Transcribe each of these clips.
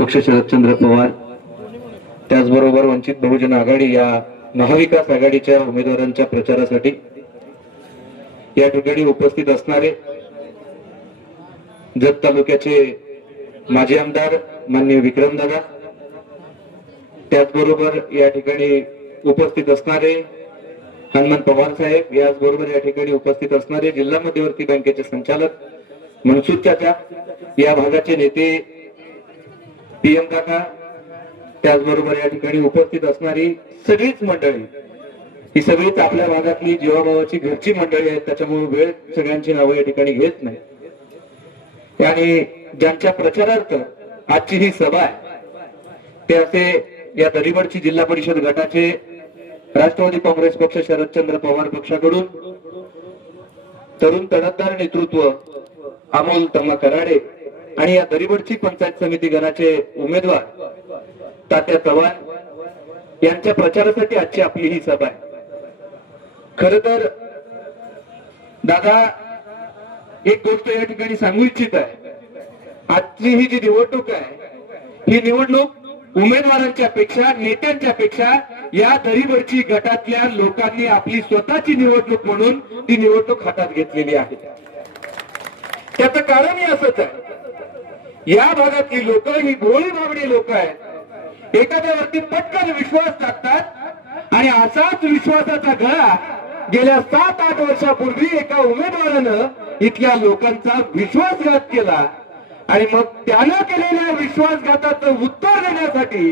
पक्ष शरदचंद्र पवार. त्याचबरोबर वंचित बहुजन आघाडी या महाविकास आघाडीच्या उमेदवारांच्या प्रचारासाठी या ठिकाणी उपस्थित असणारे जत तालुक्याचे माजी आमदार मान्य विक्रमदादा त्याचबरोबर या ठिकाणी उपस्थित असणारे हनुमान पवार साहेब याचबरोबर या ठिकाणी उपस्थित असणारे जिल्हा मध्यवर्ती बँकेचे संचालक मनसुख चाचा या भागाचे नेते पीएम काका त्याचबरोबर या ठिकाणी उपस्थित असणारी सगळीच मंडळी. ही सगळीच आपल्या भागातली जीवाभावाची घरची मंडळी आहेत त्याच्यामुळे वेळ सगळ्यांची नावं या ठिकाणी घेत नाही. आणि ज्यांच्या प्रचारार्थ आजची ही सभा आहे ते असे या दरिबडची जिल्हा परिषद गटाचे राष्ट्रवादी काँग्रेस पक्ष शरदचंद्र पवार पक्षाकडून तरुण तडतदार नेतृत्व अमोल तम्मा कराडे आणि या दरीबडची पंचायत समिती गणाचे उमेदवार तात्या चव्हाण यांच्या प्रचारासाठी आजची आपली ही सभा आहे. खर तर दादा एक गोष्ट या ठिकाणी सांगू इच्छित आहे. आजची ही जी निवडणूक आहे ही निवडणूक उमेदवारांच्या पेक्षा नेत्यांच्या पेक्षा या दरीवरची गटातल्या लोकांनी आपली स्वतःची निवडणूक म्हणून ती निवडणूक हातात घेतलेली आहे. त्याचं कारण हे असंच आहे. या भागातली लोक ही भोळी भाबडी लोक आहेत. एखाद्यावरती पटकन विश्वास टाकतात आणि असाच विश्वासाचा गळा गेल्या सात आठ वर्षापूर्वी एका उमेदवारानं इथल्या लोकांचा विश्वासघात केला. आणि मग त्यानं केलेल्या विश्वासघाताचं उत्तर देण्यासाठी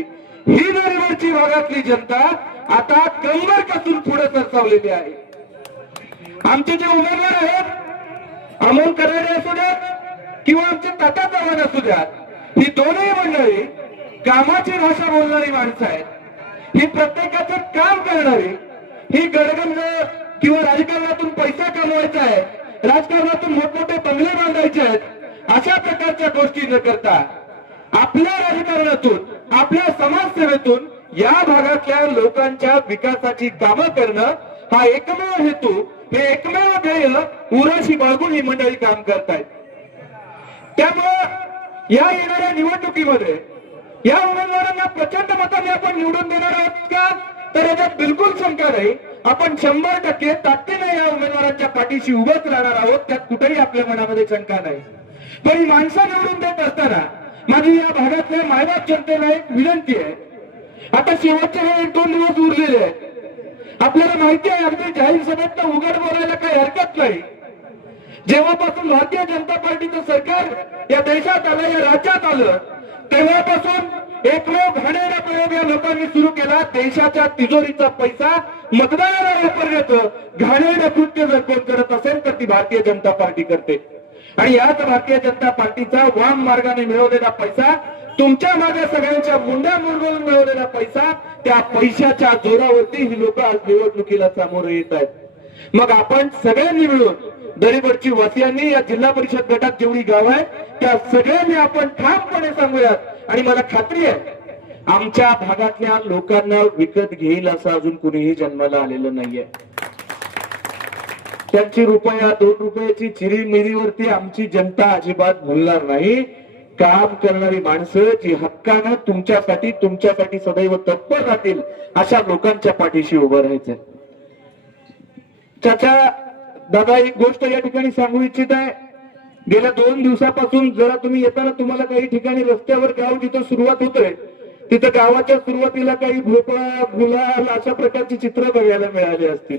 ही दरीवरची भागातली जनता आता कंबर कसून पुढे सरसावलेली आहे. आमचे जे उमेदवार आहेत अमोल कराडे असू देत किंवा आमच्या तात्या चव्हाण असू द्यात ही दोनही मंडळी कामाची भाषा बोलणारी माणसं आहेत. ही प्रत्येकाचं काम करणारी ही गडगंज किंवा राजकारणातून पैसा कमवायचा आहे राजकारणातून मोठमोठे बंगले बांधायचे आहेत अशा प्रकारच्या गोष्टी न करता आपल्या राजकारणातून आपल्या समाजसेवेतून या भागातल्या लोकांच्या विकासाची कामं करणं हा एकमेव हेतू हे एकमेव ध्येय उराशी बाळगून ही मंडळी काम करतायत. त्यामुळं या येणाऱ्या निवडणुकीमध्ये या उमेदवारांना प्रचंड मताने आपण निवडून देणार आहोत का? तर याच्यात बिलकुल शंका नाही. आपण शंभर टक्के ताकदीने या उमेदवारांच्या पाठीशी उभंच राहणार आहोत. त्यात कुठेही आपल्या मनामध्ये शंका नाही. पण ही माणसं निवडून देत असताना माझी या भागातल्या मायबाप जनतेला एक विनंती आहे. आता शेवटचे हे एक दोन दिवस उरलेले आहेत. आपल्याला माहिती आहे अगदी जाहीर सभेत उघड बोलायला काही हरकत नाही. जेव्हापासून भारतीय जनता पार्टीचं सरकार या देशात आलं या राज्यात आलं तेव्हापासून एक लोक घाणेरडा प्रयोग या लोकांनी सुरू केला. देशाच्या तिजोरीचा पैसा मतदानाला वापरण्याचं घाणेरडं कृत्य जर कोण करत असेल तर ती भारतीय जनता पार्टी करते. आणि याच भारतीय जनता पार्टीचा वाम मार्गाने मिळवलेला पैसा तुमच्या माझ्या सगळ्यांच्या मुंड्या मुंडवून मिळवलेला पैसा त्या पैशाच्या जोरावरती ही लोक आज निवडणुकीला सामोरं येत आहेत. मग आपण सगळ्यांनी मिळून दरीबडची वासियांनी या जिल्हा परिषद गटात जेवढी गाव आहे त्या सगळ्यांनी आपण ठामपणे सांगूयात. आणि मला खात्री आहे आमच्या भागातल्या लोकांना विकत घेईल असं अजून कुणीही जन्माला आलेलं नाहीये. त्यांची रुपया दोन रुपयाची चिरीमिरीवरती आमची जनता अजिबात बोलणार नाही. काम करणारी माणसं जी हक्कानं तुमच्यासाठी तुमच्यासाठी सदैव तत्पर राहतील अशा लोकांच्या पाठीशी उभं राहायचंय. चाचा दादा एक गोष्ट या ठिकाणी सांगू इच्छित आहे. गेल्या दोन दिवसापासून जरा तुम्ही येताना तुम्हाला काही ठिकाणी रस्त्यावर गाव जिथं सुरुवात होतोय तिथं गावाच्या सुरुवातीला काही भोपळा गुलाल अशा प्रकारची चित्र बघायला मिळाली असतील.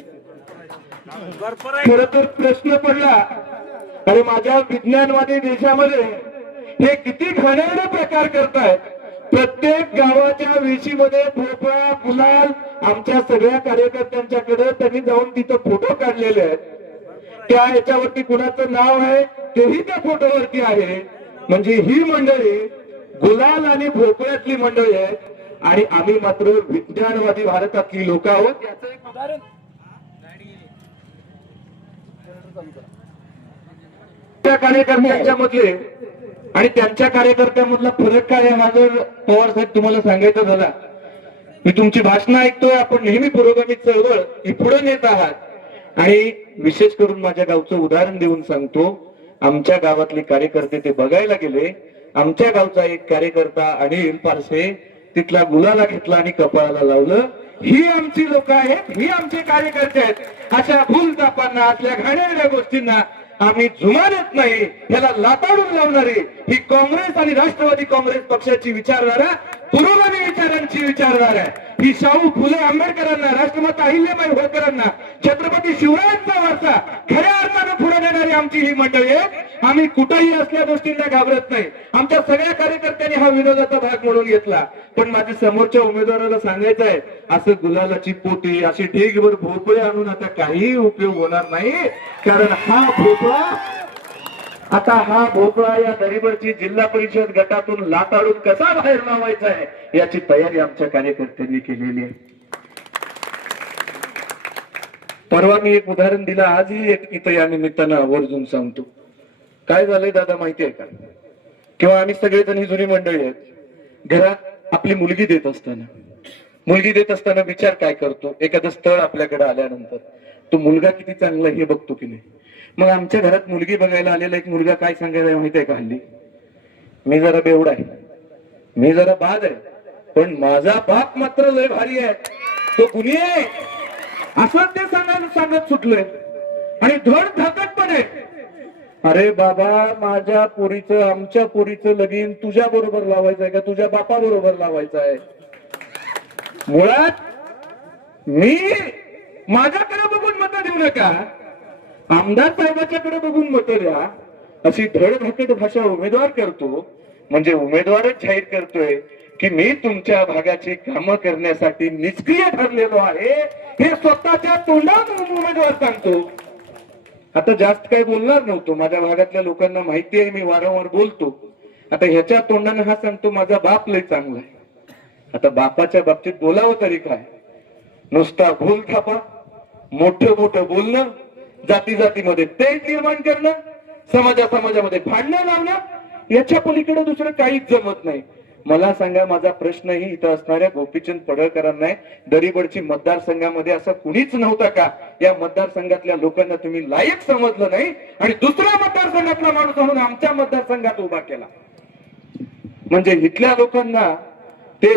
खर तर प्रश्न पडला अरे माझ्या विज्ञानवादी देशामध्ये हे किती घाणेरडे प्रकार करतायत. प्रत्येक गावाच्या वेशीमध्ये भोपळा गुलाल आमच्या सगळ्या कार्यकर्त्यांच्याकडे त्यांनी जाऊन तिथं फोटो काढलेले आहेत. त्या याच्यावरती कुणाचं नाव आहे तेही त्या फोटोवरती आहे. म्हणजे ही मंडळी गुलाल आणि भोपळ्यातली मंडळी आहे. आणि आम्ही मात्र विज्ञानवादी भारतातली लोक आहोत. याचं एक उदाहरण त्या कार्यकर्त्यांच्या मधले आणि त्यांच्या कार्यकर्त्यांमधला फरक काय आहे माझं पवार साहेब तुम्हाला सांगायचं झाला मी तुमची भाषणं ऐकतोय आपण नेहमी पुरोगामी चळवळ ही पुढे नेत आहात. आणि विशेष करून माझ्या गावचं उदाहरण देऊन सांगतो आमच्या गावातले कार्यकर्ते ते बघायला गेले आमच्या गावचा एक कार्यकर्ता अनिल पारसे तिथला गुलाला घेतला आणि कपाळाला लावलं ही आमची लोक आहेत ही आमचे कार्यकर्ते आहेत अशा भूलतापांना असल्या घाणेरड्या गोष्टींना आम्ही झुमारत नाही ह्याला लाताडून लावणारी ही काँग्रेस आणि राष्ट्रवादी काँग्रेस पक्षाची विचारधारा पुरोगामी विचारांची विचारधारा आहे. ही शाहू फुले आंबेडकरांना राष्ट्रमाता अहिल्याबाई होळकरांना छत्रपती शिवरायांचा वारसा खऱ्या अर्थानं पुढे नेणारी आमची ही मंडळी आहे. आम्ही कुठेही असल्या गोष्टींना घाबरत नाही. आमच्या सगळ्या कार्यकर्त्यांनी हा विनोदाचा भाग म्हणून घेतला. पण माझ्या समोरच्या उमेदवाराला सांगायचं आहे असं गुलालाची पोटी अशी ढीगभर भोपळे आणून आता काहीही उपयोग होणार नाही. कारण हा भोपळा आता हा भोपळा या दरीवरची जिल्हा परिषद गटातून लाताडून कसा बाहेर लावायचा आहे याची तयारी आमच्या कार्यकर्त्यांनी केलेली आहे. परवा मी एक उदाहरण दिलं आजही एक इथं या निमित्तानं आवर्जून सांगतो. काय झालंय दादा माहिती आहे का? किंवा आम्ही सगळेजण ही जुनी मंडळी आहेत. घरात आपली मुलगी देत असताना मुलगी देत असताना विचार काय करतो? एखादं स्थळ आपल्याकडे आल्यानंतर. तो मुलगा किती चांगला हे बघतो की नाही? मग आमच्या घरात मुलगी बघायला आलेला एक मुलगा काय सांगायला माहितीये आहे का हल्ली? मी जरा बेवड आहे. मी जरा बाद आहे. पण माझा बाप मात्र लय भारी आहे. तो कुणी आहे. असं ते सांगायला सांगत सुटलोय. आणि धड धाकट पण आहे. अरे बाबा माझ्या पोरीचं आमच्या पोरीचं लगीन तुझ्या बरोबर लावायचं आहे का? तुझ्या बापा बरोबर लावायचं आहे. मुळात मी माझ्याकडे बघून मत देऊ नका. आमदार साहेबाच्याकडे बघून मत द्या. अशी धडधाकट भाषा उमेदवार करतो. म्हणजे उमेदवारच जाहीर करतोय की मी तुमच्या भागाची कामं करण्यासाठी निष्क्रिय ठरलेलो आहे. हे स्वतःच्या तोंडातून उमेदवार सांगतो. आता जास्त काही बोलणार नव्हतो. माझ्या भागातल्या लोकांना माहिती आहे मी वारंवार बोलतो. आता ह्याच्या तोंडाने हा सांगतो माझा बाप लय चांगला आहे. आता बापाच्या बाबतीत बोलावं तरी काय? नुसता भूल थापा मोठं मोठं बोलणं जाती जातीमध्ये तेज निर्माण करणं समाजा समाजामध्ये भांडणं लावणं याच्या पलीकडे दुसरं काहीच जमत नाही. मला सांगा माझा प्रश्नही इथं असणाऱ्या गोपीचंद पडळकरांना दरीबडची मतदारसंघामध्ये असं कुणीच नव्हता का? या मतदारसंघातल्या लोकांना तुम्ही लायक समजलं नाही आणि दुसऱ्या मतदारसंघातला माणूस म्हणून आमच्या मतदारसंघात उभा केला. म्हणजे इथल्या लोकांना ते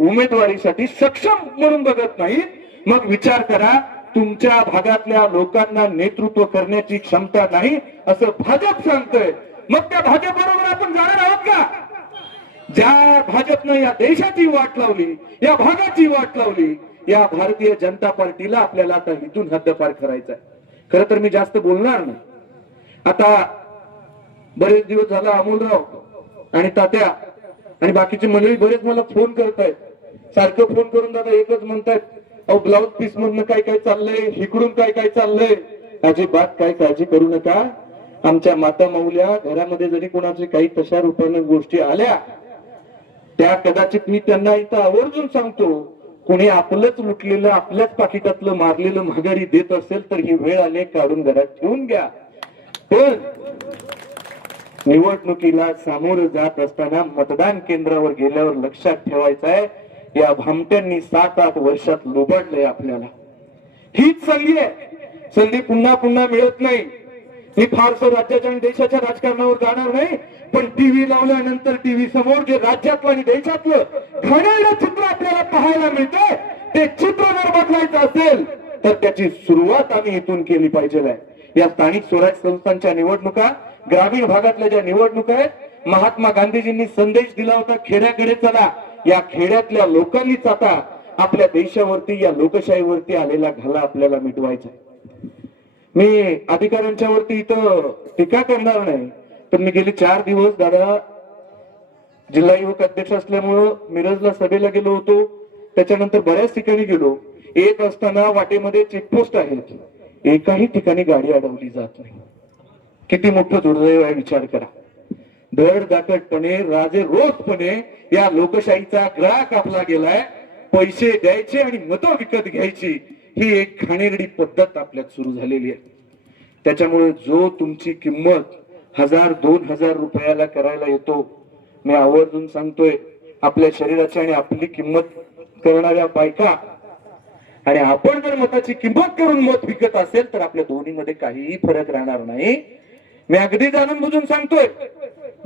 उमेदवारीसाठी सक्षम म्हणून बघत नाही मग विचार करा तुमच्या भागातल्या लोकांना नेतृत्व करण्याची क्षमता नाही असं भाजप सांगतोय. मग त्या भाजप बरोबर आपण जाणार आहोत का? ज्या भाजपनं या देशाची वाट लावली या भागाची वाट लावली या भारतीय जनता पार्टीला आपल्याला आता इथून हद्दपार करायचा आहे. खर तर मी जास्त बोलणार नाही. आता बरेच दिवस झाला अमोलराव आणि तात्या आणि बाकीची मंडळी बरेच मला फोन करतायत. सारखं फोन करून दादा एकच म्हणतायत अहो ब्लाऊज पीस मधनं काय काय चाललंय? इकडून काय काय चाललंय? अजिबात काय काळजी करू नका. आमच्या माता माऊल्या घरामध्ये जरी कोणाची काही तशा रूपाने गोष्टी आल्या त्या कदाचित मी त्यांना इथं आवर्जून सांगतो. कोणी आपलंच लुटलेलं आपल्याच पाकिटातलं मारलेलं माघारी देत असेल तर ही वेळ आले काढून घरात ठेवून घ्या. पण निवडणुकीला सामोरं जात असताना मतदान केंद्रावर गेल्यावर लक्षात ठेवायचं आहे या भामट्यांनी सात आठ वर्षात लुबडलंय आपल्याला. हीच संधी आहे. संधी पुन्हा पुन्हा मिळत नाही. मी फारसं राज्याच्या आणि देशाच्या राजकारणावर जाणार नाही पण टीव्ही लावल्यानंतर टीव्ही समोर जे राज्यातलं आणि देशातलं घडलेलं चित्र आपल्याला पाहायला मिळतंय ते चित्र जर बदलायचं असेल तर त्याची सुरुवात आम्ही इथून केली पाहिजे या स्थानिक स्वराज संस्थांच्या निवडणुका ग्रामीण भागातल्या ज्या निवडणुका आहेत महात्मा गांधीजींनी संदेश दिला होता खेड्याकडे चला. या खेड्यातल्या लोकांनीच आता आपल्या देशावरती या लोकशाहीवरती आलेला घाला आपल्याला मिटवायचा आहे. मी अधिकाऱ्यांच्या वरती इथं टीका करणार नाही पण मी गेले चार दिवस दादा जिल्हा युवक अध्यक्ष असल्यामुळं मिरजला सभेला गेलो होतो. त्याच्यानंतर बऱ्याच ठिकाणी गेलो. येत असताना वाटेमध्ये चेकपोस्ट आहेत. एकाही ठिकाणी गाडी अडवली जात नाही. किती मोठं दुर्दैव आहे विचार करा. धड दाटटपणे राजे रोजपणे या लोकशाहीचा गळा कापला गेलाय. पैसे द्यायचे आणि मतं विकत घ्यायची ही एक घाणेरडी पद्धत आपल्यात सुरू झालेली आहे. त्याच्यामुळे जो तुमची किंमत हजार दोन हजार रुपयाला करायला येतो मी आवर्जून सांगतोय आपल्या शरीराची आणि आपली किंमत करणाऱ्या बायका आणि आपण जर मताची किंमत करून मत विकत असेल तर आपल्या दोन्हीमध्ये काहीही फरक राहणार नाही. मी अगदी जाणून बुजून सांगतोय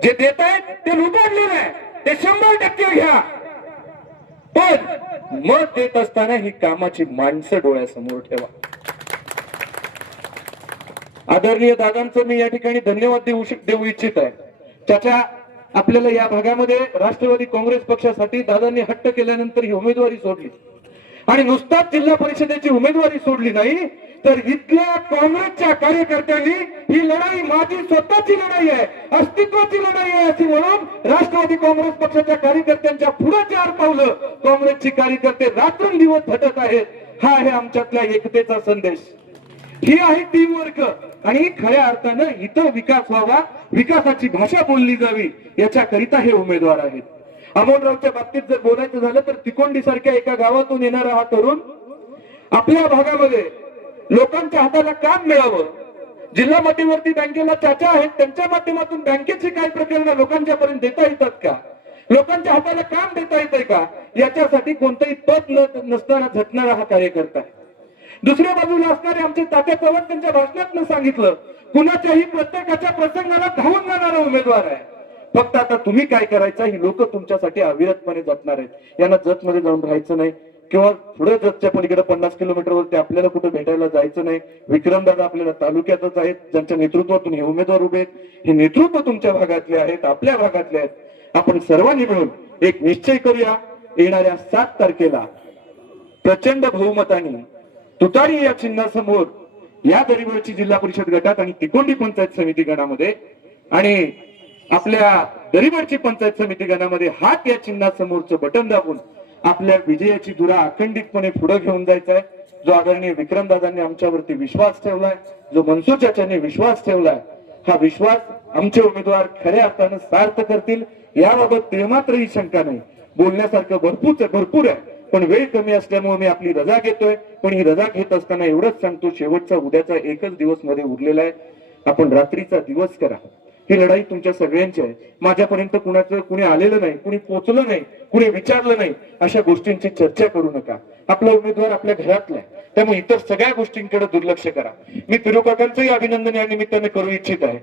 जे देत आहेत ते लुबाडलेलं आहे. ते शंभर टक्के घ्या. पण मत देत असताना ही कामाची माणसं डोळ्यासमोर ठेवा. आदरणीय दादांचं मी या ठिकाणी धन्यवाद देऊ देऊ इच्छित आहे. त्याच्या आपल्याला या भागामध्ये राष्ट्रवादी काँग्रेस पक्षासाठी दादांनी हट्ट केल्यानंतर ही उमेदवारी सोडली. आणि नुसताच जिल्हा परिषदेची उमेदवारी सोडली नाही तर इथल्या काँग्रेसच्या कार्यकर्त्यांनी ही लढाई माझी स्वतःची लढाई आहे अस्तित्वाची लढाई आहे अशी म्हणून राष्ट्रवादी काँग्रेस पक्षाच्या कार्यकर्त्यांच्या पुढे चार पावलं काँग्रेसचे कार्यकर्ते रात्रंदिवस झटत आहेत. हा आहे आमच्यातल्या एकतेचा संदेश. ही आहे टीम वर्क आणि खऱ्या अर्थानं इथं विकास व्हावा विकासाची भाषा बोलली जावी याच्याकरिता हे उमेदवार आहेत. अमोलरावच्या बाबतीत जर बोलायचं झालं तर तिकोंडी सारख्या एका गावातून येणारा हा तरुण आपल्या भागामध्ये लोकांच्या हाताला काम मिळावं. जिल्हा मध्यवर्ती बँकेला चाचा आहेत त्यांच्या माध्यमातून बँकेची काय प्रकरणं लोकांच्या पर्यंत देता येतात का? लोकांच्या हाताला काम देता येत का? याच्यासाठी कोणतंही पद नसताना झटणारा हा कार्यकर्ता आहे. दुसऱ्या बाजूला असणारे आमचे तात्या चव्हाण त्यांच्या भाषणात सांगितलं कुणाच्याही प्रत्येकाच्या प्रसंगाला धावून जाणारा उमेदवार आहे. फक्त आता तुम्ही काय करायचं ही लोक तुमच्यासाठी अविरतपणे जपणार आहेत. यांना जत मध्ये जाऊन राहायचं नाही. किंवा पुढे जगच्या पलीकडे पन्नास किलोमीटरवरती आपल्याला कुठे भेटायला जायचं नाही विक्रमदादा आपल्याला तालुक्यातच आहेत ज्यांच्या नेतृत्वातून हे उमेदवार उभे आहेत हे नेतृत्व तुमच्या भागातले आहेत आपल्या भागातले आहेत. आपण सर्वांनी मिळून एक निश्चय करूया येणाऱ्या सात तारखेला प्रचंड बहुमताने तुतारी या चिन्हासमोर या दरीवरची जिल्हा परिषद गटात आणि तिकोंडी पंचायत समिती गणामध्ये आणि आपल्या दरीवरची पंचायत समिती गणामध्ये हात या चिन्हासमोरचं बटन दाबून आपल्या विजयाची धुरा अखंडितपणे पुढे घेऊन जायचा आहे जो आदरणीय विक्रमदादांनी आमच्यावरती विश्वास ठेवलाय जो मनसूर चाचांनी विश्वास ठेवलाय हा विश्वास आमचे उमेदवार खऱ्या अर्थानं सार्थ करतील. याबाबत मात्रही शंका नाही. बोलण्यासारखं भरपूर भरपूर आहे पण वेळ कमी असल्यामुळे मी आपली रजा घेतोय. पण ही रजा घेत असताना एवढंच सांगतो शेवटचा उद्याचा एकच दिवसमध्ये उरलेला आहे. आपण रात्रीचा दिवस करा. ही लढाई तुमच्या सगळ्यांची आहे. माझ्यापर्यंत कुणाचं कुणी आलेलं नाही कुणी पोचलं नाही कुणी विचारलं नाही अशा गोष्टींची चर्चा करू नका. आपला उमेदवार आपल्या घरातला आहे. त्यामुळे इतर सगळ्या गोष्टींकडे दुर्लक्ष करा. मी तिरुकाकांचंही अभिनंदन या निमित्ताने करू इच्छित आहे.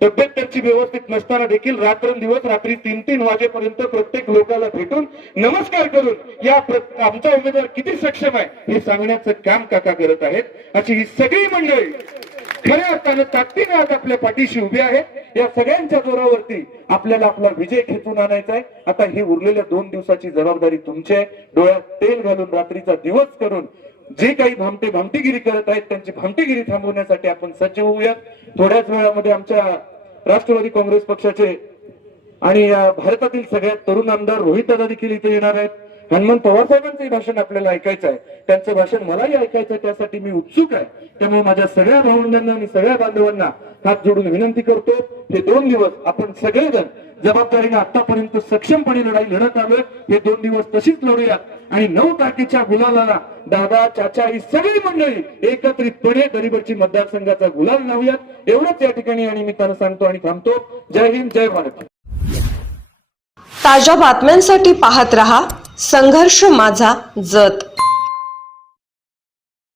तब्येत त्यांची व्यवस्थित नसताना देखील रात्रंदिवस रात्री तीन तीन वाजेपर्यंत प्रत्येक लोकाला भेटून नमस्कार करून या आमचा उमेदवार किती सक्षम आहे हे सांगण्याचं काम काका करत आहेत. अशी ही सगळी मंडळी खऱ्या अर्थानं ताकदीने आज आपल्या पाठीशी उभी आहे. या सगळ्यांच्या जोरावरती आपल्याला आपला विजय खेचून आणायचा आहे. आता ही उरलेल्या दोन दिवसाची जबाबदारी तुमची आहे. डोळ्यात तेल घालून रात्रीचा दिवस करून जे काही भामटे भामटेगिरी करत आहेत त्यांची भामटेगिरी थांबवण्यासाठी आपण सज्ज होऊयात. थोड्याच वेळामध्ये आमच्या राष्ट्रवादी काँग्रेस पक्षाचे आणि भारतातील सगळ्यात तरुण आमदार रोहित दादा देखील इथे येणार आहेत. हनुमंत पवार साहेबांचंही भाषण आपल्याला ऐकायचं आहे. त्यांचं भाषण मलाही ऐकायचं आहे त्यासाठी मी उत्सुक आहे. त्यामुळे माझ्या सगळ्या भावंडांना आणि सगळ्या बांधवांना हात जोडून विनंती करतो. हे दोन दिवस आपण सगळेजण जबाबदारीने आतापर्यंत सक्षमपणे लढाई लढत आलोय. हे दोन दिवस तशीच लढूयात आणि नऊ तारखेच्या गुलालाला दादा चाचा ही सगळी मंडळी एकत्रितपणे दरीबरची मतदारसंघाचा गुलाल लावूयात. एवढंच या ठिकाणी या निमित्तानं सांगतो आणि थांबतो. जय हिंद जय भारत. ताज्या बातम्यांसाठी पाहत रहा संघर्ष माझा जत.